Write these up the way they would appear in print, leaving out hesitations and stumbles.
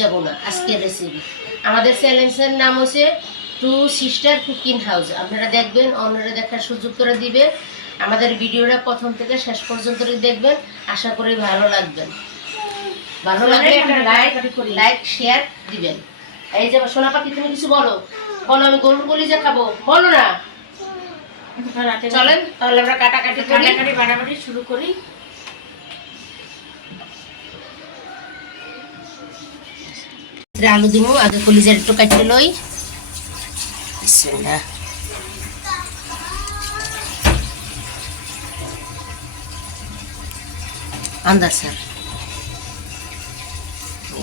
যাব না আজকের রেসিপি। আমাদের চ্যানেলের নাম হচ্ছে টু সিস্টার কুকিং হাউস। আপনারা দেখবেন, অন্যরা দেখার সুযোগ করে দিবেন। আমাদের ভিডিওটা প্রথম থেকে শেষ পর্যন্ত দেখবেন, আশা করি ভালো লাগবেন। ভালো লাগলে একটা লাইক শেয়ার দিবেন। এই যে সোনা পাখি, তুমি কিছু বলো। বলো, আমি গরুর কলিজা খাবো, বলো না। চলেন তাহলে আমরা কাটাকাটি বাড়াবাড়ি শুরু করি। আলু দিব, আগে কলিজার একটু কাটতে লই। আন্দাজ স্যার,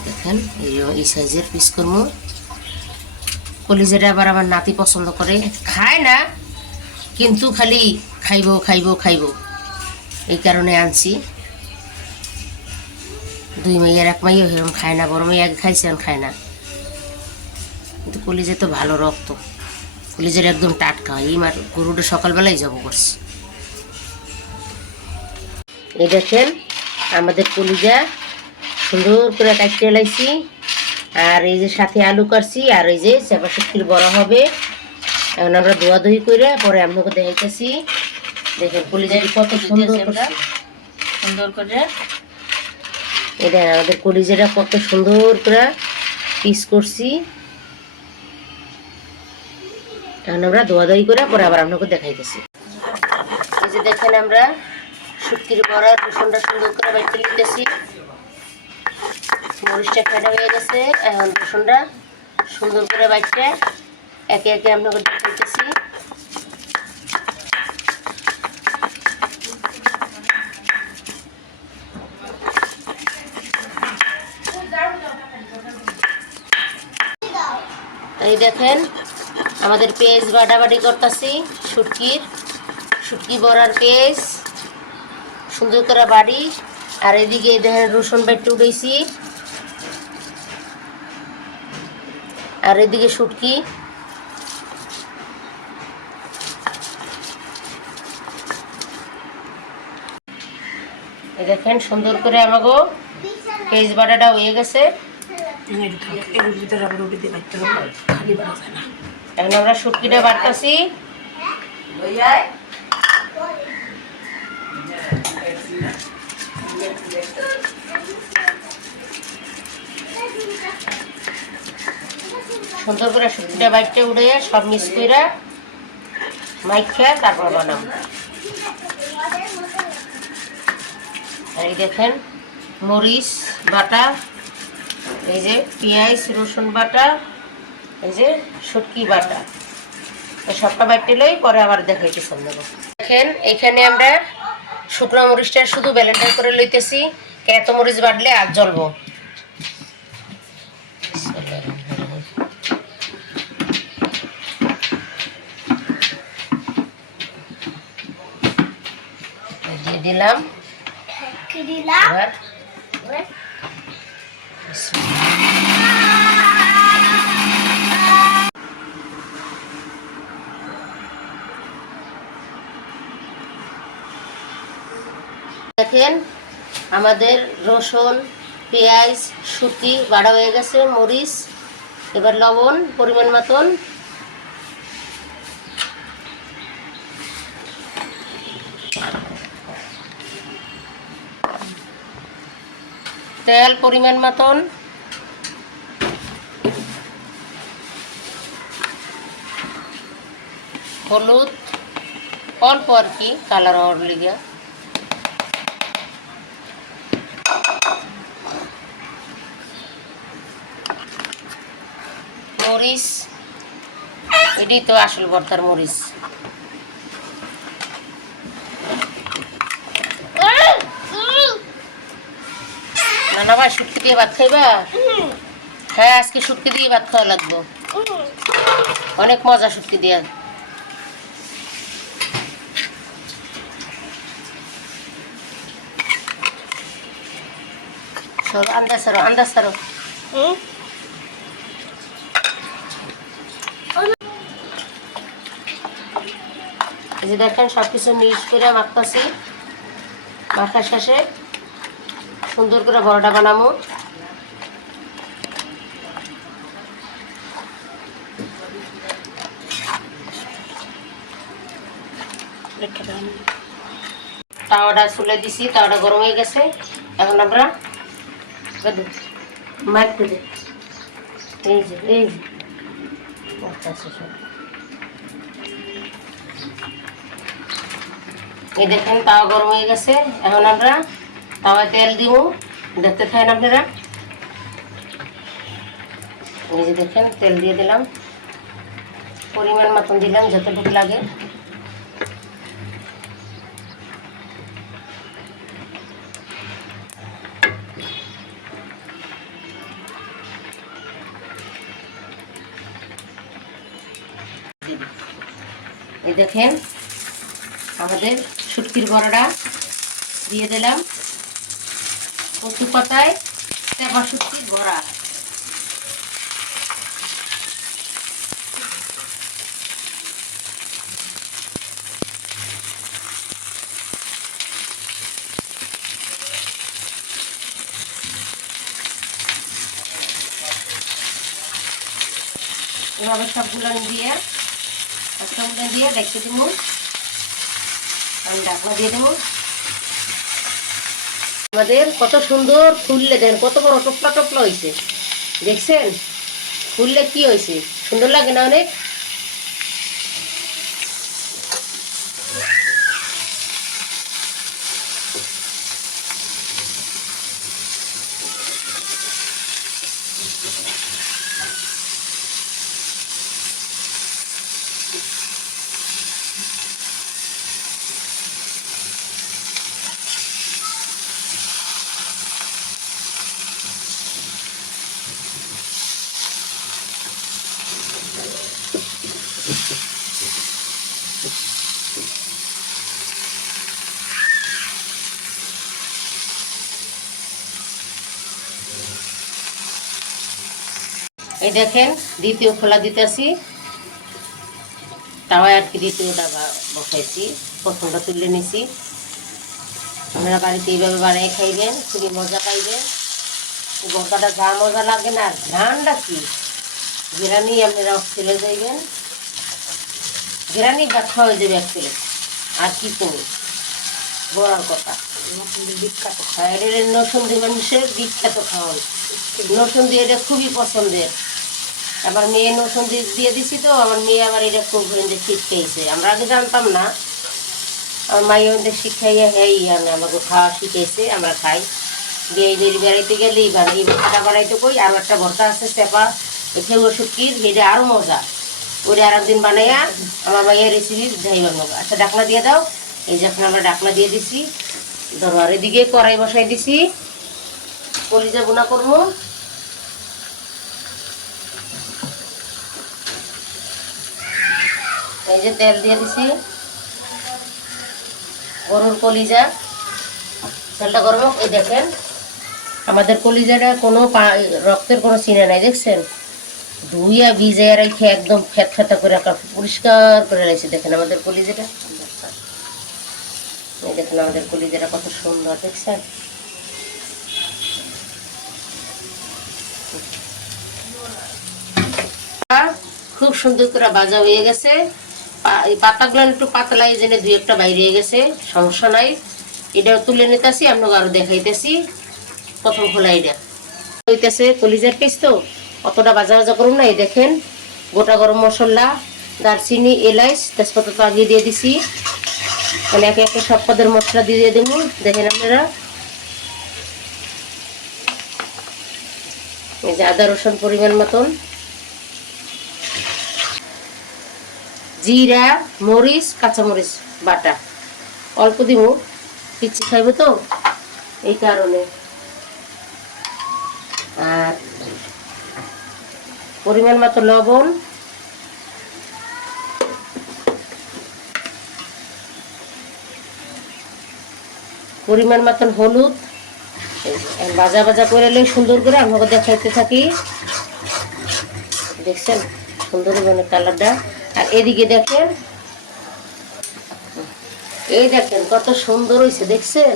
দেখেন এই সাইজের পিস করবো। কলিজাটা আবার আমার নাতি পছন্দ করে, খায় না কিন্তু খালি খাইবো খাইবো খাইবো, এই কারণে আনছি। দুই মাইয়ার এক মাইয়া এরকম খায় না, বড় মাইয়া আগে খাইছে, এখন খায় না। কিন্তু কলিজা তো ভালো রক্ত, কলিজার একদম টাটকা। এই মার গরুটা সকালবেলায় যাবো করছি। এই দেখেন আমাদের কলিজা সুন্দর করে কাটতে লাইছি, আর এই যে সাথে আলু কাটছি, আর এই যে চেপা শুটকির বড়া হবে। এখন আমরা ধোয়াধুয়ি করে পরে আপনাকে দেখাইতেছি। দেখেন কলিজাটি কত সুন্দর সুন্দর করে। এই দেখেন আমাদের কলিজাটা কত সুন্দর করে পিস করছি। এখন আমরা ধোয়াধুয়ি করে পরে আবার আপনাকে দেখাইতেছি। এই যে দেখেন আমরা শুটকির বড়া রসুনটা সুন্দর করে বাইটে নিতেছি। মরিচটা ফেটা হয়ে গেছে, এখন রসুনটা সুন্দর করে বাইটে একে একে আপনাকে দেখাইতেছি। এই দেখেন আমাদের পেঁয়াজ বাটাবাটি করতেছি, শুটকি বড়ার পেঁয়াজ সুন্দর করে বাড়ি। আর এদিকে দেখেন রসুন বাইটে উঠেছি, আর এদিকে শুটকি। এই দেখেন সুন্দর করে আমাকে পেঁয়াজ বাটাটা হয়ে গেছে। এখন আমরা শুটকিটা বাটতেছি। সুন্দর করে শুটকিটা বাইটে উঠে সব মিক্স করে মাইখা তারপর বানাবো। এই দেখেন মরিচ বাটা, এই যে পেঁয়াজ রসুন বাটা, এই যে শুটকি বাটা, সবটা বাইটে লই পরে আবার দেখাইতেছি আপনাকে। দেখেন এইখানে আমরা শুকনো মরিচটা শুধু ব্লেন্ডার করে লইতেছি। এত মরিচ বাটলে আর জ্বলবো। দিয়ে দিলাম। দেখেন আমাদের রসুন পেঁয়াজ শুটকি বাড়া হয়ে গেছে, মরিচ, এবার লবণ পরিমাণ মতন, তেল পরিমাণ মতন, হলুদ অল্প আর কি কালার হওয়ার লিগা, মরিচ, এটি তো আসল ভর্তার মরিচ। না ভাই, শুটকি দিয়ে ভাত খাইবা? হ্যাঁ, আজকে শুটকি দিয়ে ভাত খাওয়া লাগবে, অনেক মজা শুটকি দিয়ে। আন্দাজ সারো, আন্দাজ সারো। এই যে দেখেন সবকিছু মিক্স করে মাখতেছি। মাখা শেষে সুন্দর করে বড়টা বানাবো। তাওয়াটা চুলে দিছি, তাওয়াটা গরম হয়ে গেছে। এখন আমরা মাইকে দে, এই যে এই দেখেন তাওয়া গরম হয়ে গেছে। এখন আমরা তাওয়ায় তেল দিব, দেখতে থাকেন আপনারা। এই যে দেখেন তেল দিয়ে দিলাম, পরিমাণ মতন দিলাম যতটুকু লাগে। এই দেখেন আমাদের শুটকির বড়াটা দিয়ে দিলাম কচু পাতায় চেপা শুটকির বড়া। এভাবে সবগুলো দিয়ে দেখতে দিব। আমি ঢাকনা দিয়ে দেবো। আমাদের কত সুন্দর ফুললে, দেখেন কত বড় টপলা টপলা হয়েছে, দেখছেন ফুললে কি হয়েছে, সুন্দর লাগে না অনেক? এই দেখেন দ্বিতীয় খোলা দিতেছি, তাওয়ায় আর কি দ্বিতীয়টা বসাইছি, প্রথমটা তুলে নিছি। আপনারা বাড়িতে এইভাবে বানিয়ে খাইবেন, খুবই মজা পাইবেন। গরকাটা যা মজা লাগে না, ঘ্রাণটা কি বিরিয়ানি, আপনারা ফেলে যাইবেন বিরিয়ানি ব্যথা হয়ে যাবে এক প্লেট। আর কি করি বড়ার কথা, বিখ্যাত খাওয়ার নসুন্দি মানুষের বিখ্যাত খাওয়ান। নসুন্দি এটা খুবই পছন্দের। আমার মেয়ে নসুন্দি দিয়ে দিছি, তো আমার মেয়ে আবার এটা খুব শিখাইছে। আমরা আগে জানতাম না, আমার মাই আমাদের শিখাইয়া আমাকে খাওয়া শিখাইছে, আমরা খাই। দিয়ে বেড়াইতে গেলেই এই ভর্তাটা বানাইতে কই, আর একটা ভর্তা আছে চেপা খেউড়ো শুটকির, এটা আরও মজা। ওইটা আর একদিন বানাইয়া আমার মাইয়ের রেসিপি যাইবার মজা। আচ্ছা ডাকনা দিয়ে দাও। এই যে এখন আমরা ডাকনা দিয়ে দিছি, ধরো আর এদিকে কড়াই বসাই দিছি, কলিজা বোনা করবো। এই যে তেল দিয়ে দিছি, গরুর কলিজা, তেলটা গরম। এই দেখেন আমাদের কলিজাটা কোনো রক্তের কোনো চিহ্ন নাই, দেখছেন ধুইয়া ভিজাইয়া রেখে একদম খেত খেতা করে পরিষ্কার করে রাখছি। দেখেন আমাদের কলিজাটা, এই দেখেন আমাদের কলিজাটা কত সুন্দর, দেখছেন? খুব সুন্দর করে ভাজা হয়ে গেছে। এই পাতাগুলো একটু পাতলা, এই জন্য দুই একটা বাইরে গেছে, সমস্যা নাই। এটাও তুলে নিতেছি, আপনাকে আরো দেখাইতেছি। প্রথম খোলা এটা হইতেছে কলিজার পিস, তো অতটা ভাজা ভাজা করুন না। এই দেখেন গোটা গরম মশলা, দারচিনি, এলাচ, তেজপাতা তো আগে দিয়ে দিছি। মানে একে একে সব পদের মশলা দিয়ে দেবো। দেখেন আপনারা এই যে আদা রসুন পরিমাণ মতন, জিরা, মরিচ, কাঁচামরিচ বাটা অল্প দিব, পিচ্ছি খাইবে তো এই কারণে। আর পরিমাণ মতো লবণ, পরিমাণ মতন হলুদ। ভাজা ভাজা করে সুন্দর করে আমাকে দেখাইতে থাকি, দেখছেন সুন্দর মানে কালারটা। আর এদিকে দেখেন, এই দেখেন কত সুন্দর হয়েছে, দেখছেন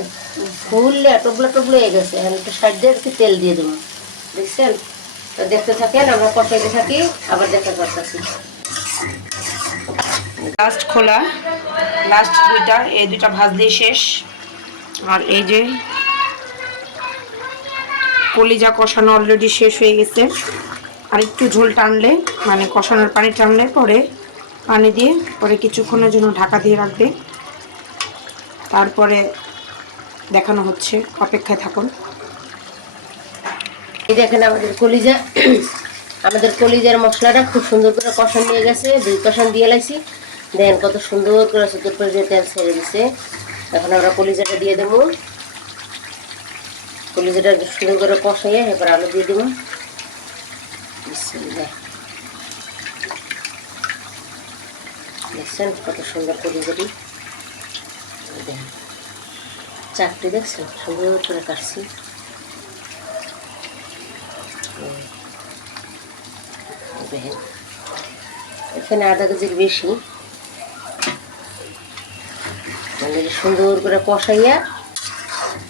ফুললে টবলা টবলা হয়ে গেছে। এখন একটু সাইড দিয়ে একটু তেল দিয়ে দেবো, দেখছেন? তো দেখতে থাকেন, আমরা কষাইতে থাকি, আবার দেখা করতেছি। লাস্ট খোলা, লাস্ট দুইটা, এই দুইটা ভাজলেই শেষ। আর এই যে কলিজা কষানো অলরেডি শেষ হয়ে গেছে। আর একটু ঝোল টানলে, মানে কষানোর পানি টানলে পরে পানি দিয়ে পরে কিছুক্ষণের জন্য ঢাকা দিয়ে রাখবে, তারপরে দেখানো হচ্ছে, অপেক্ষায় থাকুন। এই দেখেন আমাদের কলিজার মশলাটা খুব সুন্দর করে কষান নিয়ে গেছে, 2 কষান দিয়ে লাইছি। দেখেন কত সুন্দর করে সুন্দর করে তেল ছেড়ে দিছে। এখন আমরা কলিজাটা দিয়ে দেবো, কলিজাটা সুন্দর করে কষাইয়ে এবার আলু দিয়ে দেবো। দেখছেন কত সুন্দর কলিজাটি, চাকরি দেখছেন সুন্দর করে কাটছি। এখানে আধা কেজির বেশি, মানে সুন্দর করে কষাইয়া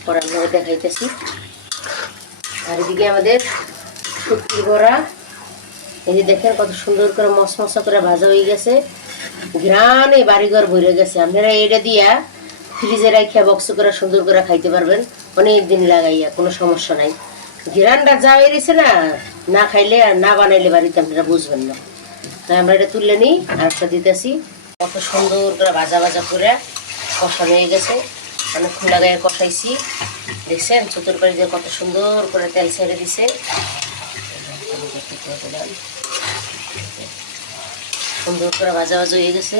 পরে আপনাকে দেখাইতেছি। আর এদিকে আমাদের শুটকির বড়া, এই যে দেখেন কত সুন্দর করে মশমশা করে ভাজা হয়ে গেছে, ঘ্রাণে বাড়িঘর ভরে গেছে। আপনারা এটা দিয়া ফ্রিজে রাখিয়া বক্স করে সুন্দর করে খাইতে পারবেন অনেক দিন লাগাইয়া, কোনো সমস্যা নাই। ঘ্রাণটা যা বেরিয়েছে না, না খাইলে আর না বানাইলে বাড়িতে আপনারা বুঝবেন না। তাই আমরা এটা তুলে নিই, আর একটা দিতেছি। কত সুন্দর করে ভাজা ভাজা করে কষানো হয়ে গেছে, অনেকক্ষণ লাগাইয়া কষাইছি। দেখছেন চতুর্পাড়ি দিয়ে কত সুন্দর করে তেল ছেড়ে দিছে। সুন্দর করে ভাজা ভাজা হয়ে গেছে।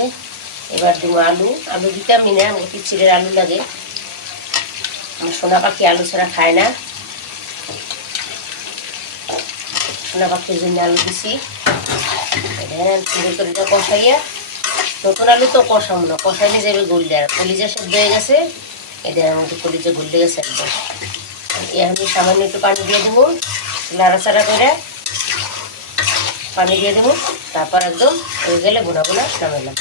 এবার দিব আলু। আলু দিতামই না, আমাকে পিচ্ছিলের আলু লাগে, আমার সোনা পাখি আলু ছাড়া খায় না। সোনা পাখির জন্য আলু দিছি। সুন্দর করে কষাইয়া, নতুন আলু তো কষাবো না, কষাইলে যাবে গললে। আর কলিজা সেদ্ধ হয়ে গেছে, এদের মধ্যে কলিজা গললে গেছে একদম। আমি সামান্য একটু পানি দিয়ে দেবো, নাড়াচাড়া করে পানি দিয়ে দেবো, তারপর একদম হয়ে গেলে বোনা বোনা নামাইলাম।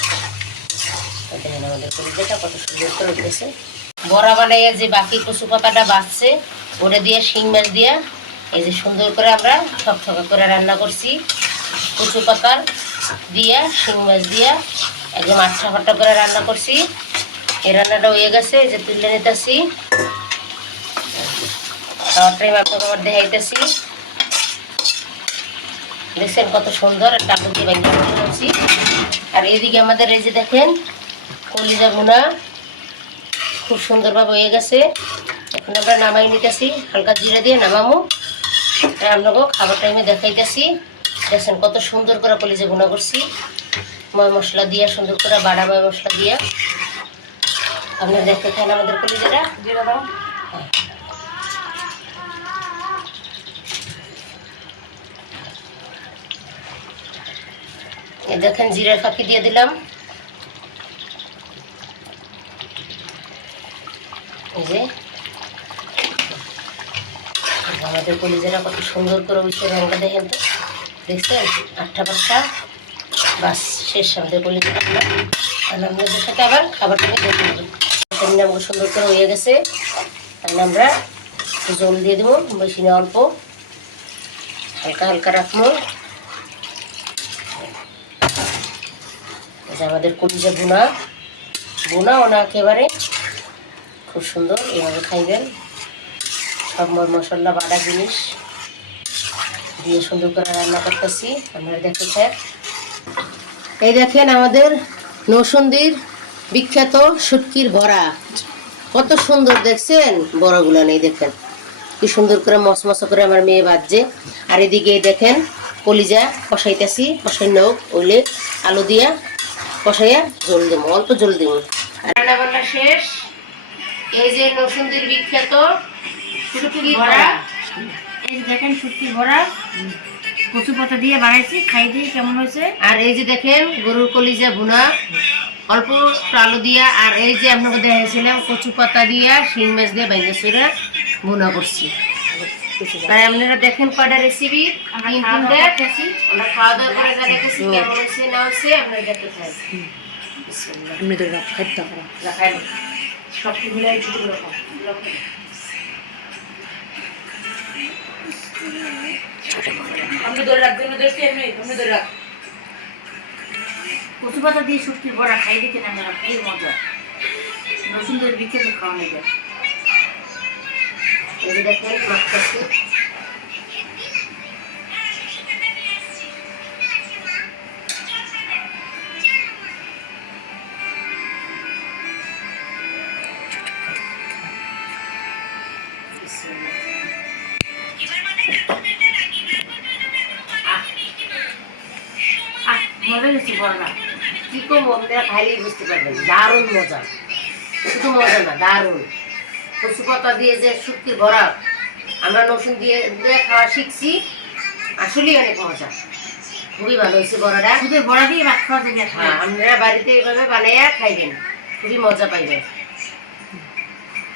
দেখেন আমাদের কলিজাটা কত সুন্দর করে উঠেছে। বড়া বানাইয়া যে বাকি কচু পাতাটা বাঁচছে, ওটা দিয়ে শিং মাছ দিয়া এই যে সুন্দর করে আমরা ঠকঠকা করে রান্না করছি। কচু পাতার দিয়া শিং মাছ দিয়া একদম আচ্ছা ফাটা করে রান্না করছি। এই রান্নাটা হয়ে গেছে, এই যে তুলে নিতেছি, খাওয়াটাই আপনাকে আবার দেখাইতেছি। দেখছেন কত সুন্দর একটা আলু দিয়ে ভেঙে বসেছি। আর এদিকে আমাদের এই যে দেখেন কলিজা ভুনা খুব সুন্দরভাবে হয়ে গেছে। এখন আমরা নামাই নিতেছি, হালকা জিরা দিয়ে নামামো। আপনাকে খাবার টাইমে দেখাইতেছি। দেখছেন কত সুন্দর করে কলিজা ভুনা করছি, ময় মশলা দিয়া, সুন্দর করে বাড়া ময় মশলা দিয়া। আপনারা দেখতে খান আমাদের কলিজাটা। জিরা দাও। এই দেখেন জিরার ফাঁকি দিয়ে দিলাম। এই যে আমাদের কলিজাটা কত সুন্দর করে উঠছে, রঙটা দেখেন তো, দেখছেন আটটা পাটটা, বাস শেষ আমাদের কলিজাটা। আর আমাদের সাথে আবার খাবারটাকে দেখে নেব। আমাকে সুন্দর করে হয়ে গেছে, তাহলে আমরা জল দিয়ে দেবো, বেশি না অল্প, হালকা হালকা রাখবো। আমাদের কলিজা ভুনা, ভুনাও না একেবারে, খুব সুন্দর এইভাবে খাইবেন। সব মশলা বাটা জিনিস দিয়ে সুন্দর করে রান্না করতেছি, আপনারা দেখেছেন। এই দেখেন আমাদের নৌসন্দির বিখ্যাত শুটকির বড়া, কত সুন্দর দেখছেন বড়াগুলো নেই, দেখেন কি সুন্দর করে মশমশ করে আমার মেয়ে ভাজছে। আর এদিকে দেখেন কলিজা কষাইতেছি, কষাই নখ ওইলে আলু দিয়া কষাইয়া জল দেবো, অল্প জল দেবো। রান্না বান্না শেষ। এই যে নৌসন্দির বিখ্যাত শুটকির বড়া, এই যে দেখেন শুটকির বড়া কচু পাতা দিয়ে বানাইছি, খাই দিয়ে কেমন হয়েছে। আর এই যে দেখেন গরুর কলিজা ভুনা, অল্প আলু দিয়া। আর এই যে আপনাকে দেখাইছিলাম কচু পাতা দিয়া শিং মাছ দিয়ে বাইরে সুরে ভুনা করছি। তাই আপনারা দেখেন কয়টা রেসিপি, আমরা খাওয়া দাওয়া করে যা দেখেছি কেমন হয়েছে না হয়েছে আপনারা দেখতে চাই। সবটি মিলে ছোট রকম আমি ধরে রাখবেন, এমনি ধরে রাখ। কচু পাতা দিয়ে শুটকির বড়া খাই দেখে না ম্যাডাম, এই মজা। রসুনদের বিখ্যাত খাওয়ানো যায়। এই যে দেখেন মাখতেছি। মজা গেছি বড়া। কি করবো আপনারা খাইলেই বুঝতে পারবেন, দারুণ মজা। শুধু মজা না, দারুণ। কচু পাতা দিয়ে যে শুটকির বড়া আমরা রসুন দিয়ে দিয়ে খাওয়া শিখছি, আসলেই অনেক মজা। খুবই ভালো হয়েছে বড়াটা। শুধু বড়া দিয়ে ভাত খাওয়া যাবে। হ্যাঁ, আপনারা বাড়িতে এইভাবে বানাইয়া খাইবেন, খুবই মজা পাইবেন।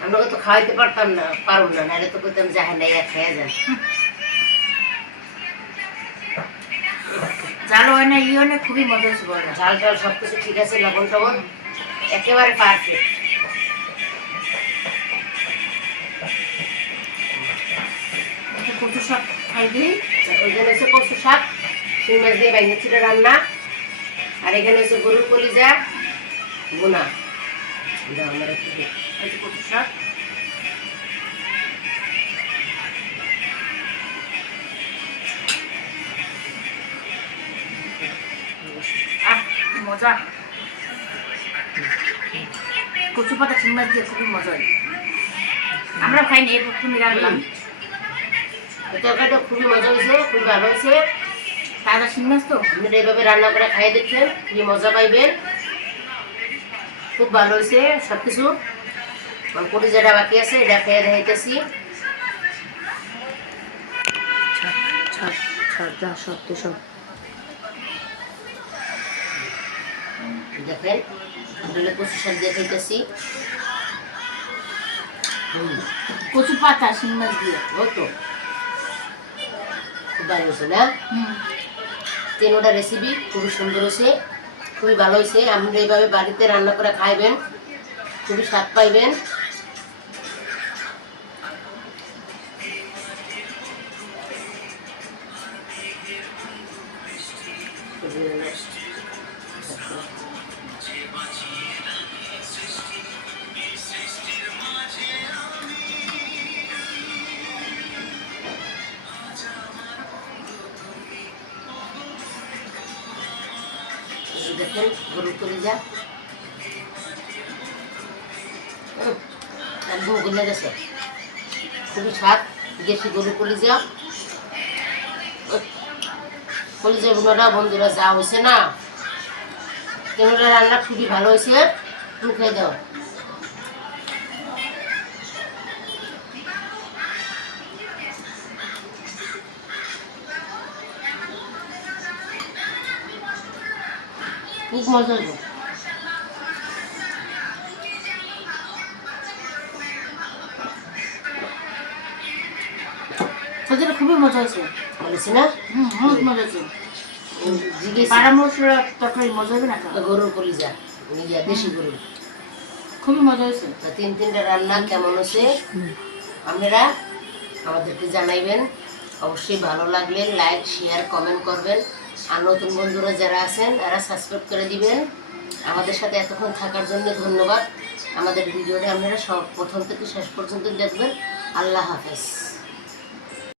আমরা তো খাওয়াইতে পারতাম না, পারুম না, নাহলে তো কইতাম যাহা নাই খাইয়া যান। জাল হয় না, ই হয় না, খুবই মজা হয়েছে বড়া। ঝাল টাল সবকিছু ঠিক আছে, লবণ টবণ একেবারে পারফেক্ট। একটা কচু শাক খাই দিই। ওইখানে হচ্ছে কচু শাক, শিং মাছ দিয়ে বাইন্দা ছিল রান্না, আর এখানে হচ্ছে গরুর কলিজা গুনা। দাও আমার একটু দে। এই যে কচু শাক। মজা। কচু পাতা শিং মাছ দিয়ে খুবই মজা হয়। আমরা খাই না, এরপর তুমি রাখলাম। তরকারিটা খুবই মজা হয়েছে, খুবই ভালো হয়েছে। তাজা শিং মাছ তো। আপনারা এইভাবে রান্না করে খাইয়ে দেখছেন, খুবই মজা পাইবেন। খুব ভালো হয়েছে সবকিছু। কলিজাটা বাকি আছে, এটা খেয়ে দেখাইতেছি। দেখেন কচু শাক দিয়ে খাইতেছি। কচু পাতা শিং মাছ দিয়ে। ও তো খুব ভালো হয়েছে না? তিনোটা রেসিপি খুবই সুন্দর হয়েছে, খুবই ভালো হয়েছে। আপনারা এইভাবে বাড়িতে রান্না করে খাইবেন, খুবই স্বাদ পাইবেন। দেখেন গরুর কলিজা একদম গলে গেছে, খুবই স্বাদ। দেশি গরুর কলিজা, কলিজা গুলোটা বন্ধুরা যা হয়েছে না, তেমনটা রান্না খুবই ভালো হয়েছে। তুমি খেয়ে দাও। খুব মজা হয়েছে। সেটা খুবই মজা হয়েছে। বলেছি না? বহুত মজা হয়েছে। জিজ্ঞেস পাড়া মশলা তরকারি মজা হবে না? গরুর কলিজা, দেশি গরুর। খুবই মজা হয়েছে। তা তিনটা রান্না কেমন হয়েছে আপনারা আমাদেরকে জানাইবেন। অবশ্যই ভালো লাগলে লাইক শেয়ার কমেন্ট করবেন। আর নতুন বন্ধুরা যারা আছেন তারা সাবস্ক্রাইব করে দিবেন। আমাদের সাথে এতক্ষণ থাকার জন্য ধন্যবাদ। আমাদের ভিডিওটা আপনারা সব প্রথম থেকে শেষ পর্যন্ত দেখবেন। আল্লাহ হাফেজ।